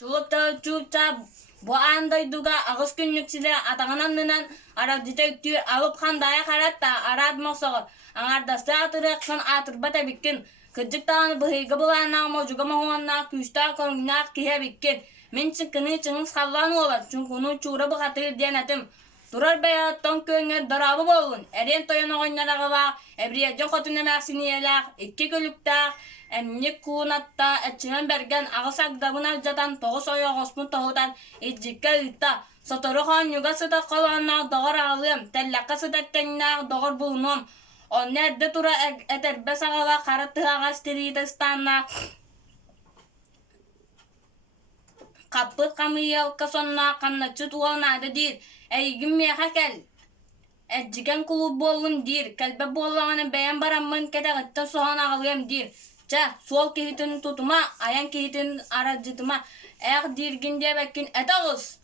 Çuğupta bu andayduga ağız günlüksüle atağınanlınan araditektür alıp kandaya karat da aradmak soğur. Anardası atırıqsan atırbata bikkin. Kıcık dağını bıhıyga bulana mocuga mahuanna küçta korunna kihe bikkin. Min çıkkını çıngız kallan olar. Çünkü onun çuğra bıhatır diyen etim. Durar beyattan köyünger darabı bolun. Eren toyana oynarağı var. Ebriyacın kotun emeksini yelak. İki kölükta. Emnik kuunatta etçinen bergen ağız agdabın avcatan toğus oya ospun tohutan icikka ıtta. Sotoru hanyuga sıda kalanna doğar ağlıyım. Tellaka sıdakken doğar bulunum. O nerede tura eterbes ağala karatı ağaç teridestanna. Kapı kamıyal kasonna kannaçı tuğalna da değil. Eygin meha kel. Eciken kulu bolun dir. Kelbe bollanın beyan baramın kete gıtta soğan ağlıyım dir. Ça, sol kehitin tutuma, ayan kehitin aracıtıma. Eğer dirgin diye bekin et ağız.